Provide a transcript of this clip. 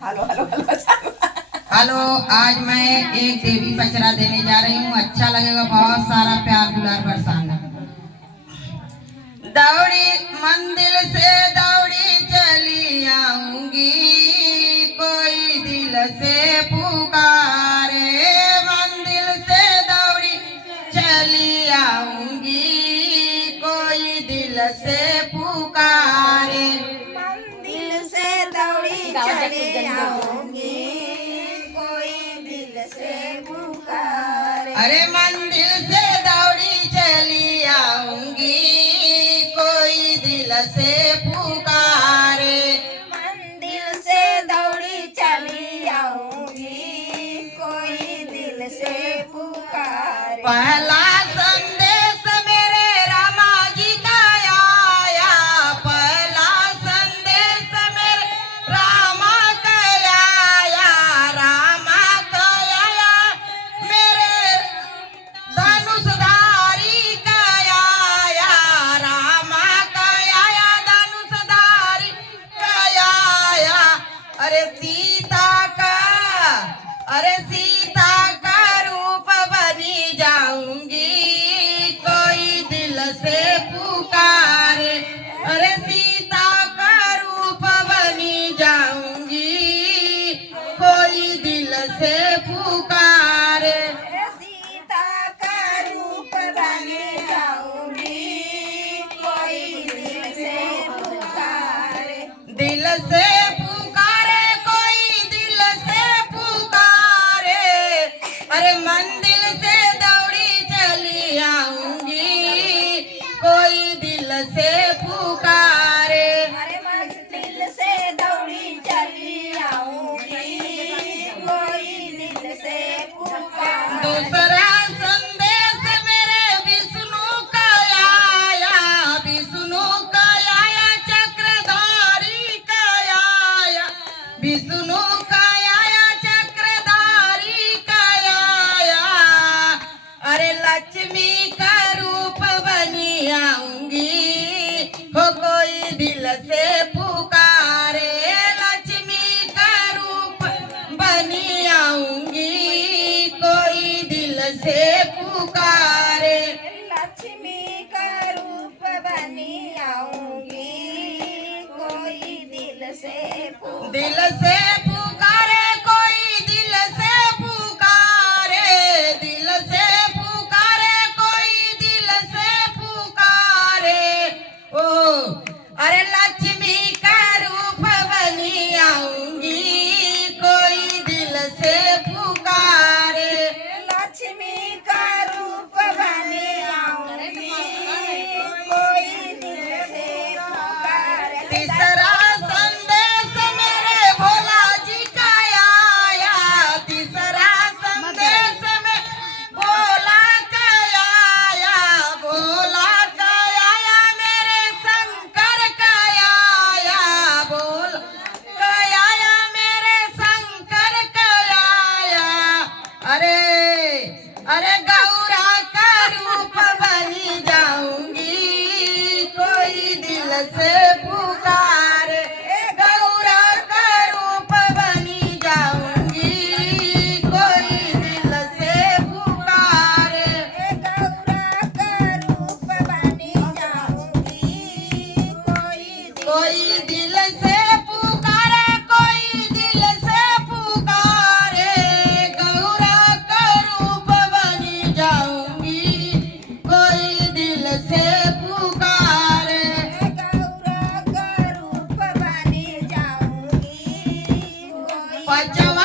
Hello hello hello hello. आज मैं एक देवी पचरा देने जा रही हूँ। अच्छा लगेगा, बहुत सारा प्यार दुलार बरसाना। दौड़ी मंदिर से दौड़ी चली आऊंगी, कोई दिल से पुकारे। मंदिर से दौड़ी चली आऊंगी, कोई दिल से पुकारे। मंदिर से दौड़ी चली आऊंगी, कोई दिल से पुकारे। अरे मंदिर से दौड़ी चली आऊंगी, कोई दिल से पुकारे। मंदिर से दौड़ी चली आऊंगी, कोई दिल से पुकारे। पहला संदेश मेरे रामा जी का आया, पहला संदेश मेरे रामा का आया, रामा का आया मेरे धनुषधारी का आया, रामा का आया धनुषधारी का आया। अरे सीता का, अरे सीता का रूप बनी जाऊंगी, कोई दिल से पुकारे। अरे सीता का रूप बनी जाऊंगी, कोई दिल से पुकारे। सीता का रूप बनी जाऊंगी, कोई दिल से पुकारे। दिल से पुकारे, कोई दिल से पुकारे। अरे मंदिर से दौड़ी चली आऊंगी, कोई दिल से पुकारे। अरे मंदिर से दौड़ी चली आऊंगी, कोई दिल से पुकारे। दूसरा संदेश मेरे विष्णु का आया, विष्णु का आया चक्रधारी का आया, विष्णु का आया चक्रधारी का आया। अरे लक्ष्मी का रूप बनी आऊंगी, हो कोई दिल से पुकारे। लक्ष्मी का रूप बनी आऊंगी, कोई दिल से पुकारे। लक्ष्मी का रूप बनी आऊंगी, कोई दिल से दिल से पुकारे, कोई दिल से पुकारे। दिल से पुकारे, कोई दिल से पुकारे। ओ अरे लक्ष्मी का रूप बनी आऊंगी, कोई दिल से पुकारे। लक्ष्मी का रूप बनी आऊंगी, कोई दिल से पुकारे। तीसरा संदेश मेरे भोला जी का आया, तीसरा संदेश में भोला का आया, भोला का आया मेरे शंकर का आया, भोला का आया मेरे शंकर का आया। अरे गौरा का रूप बनी जाऊंगी, कोई दिल से पुकारे। गौरा का रूप बनी जाऊंगी, कोई दिल से पुकारे। गौरा का रूप बनी जाऊंगी, कोई दिल से पुकारे, कोई दिल से पुकारे। गौरा का रूप बनी जाऊंगी, कोई दिल से पुकारे। गौरा का रूप बनी जाऊंगी, कोई पचवा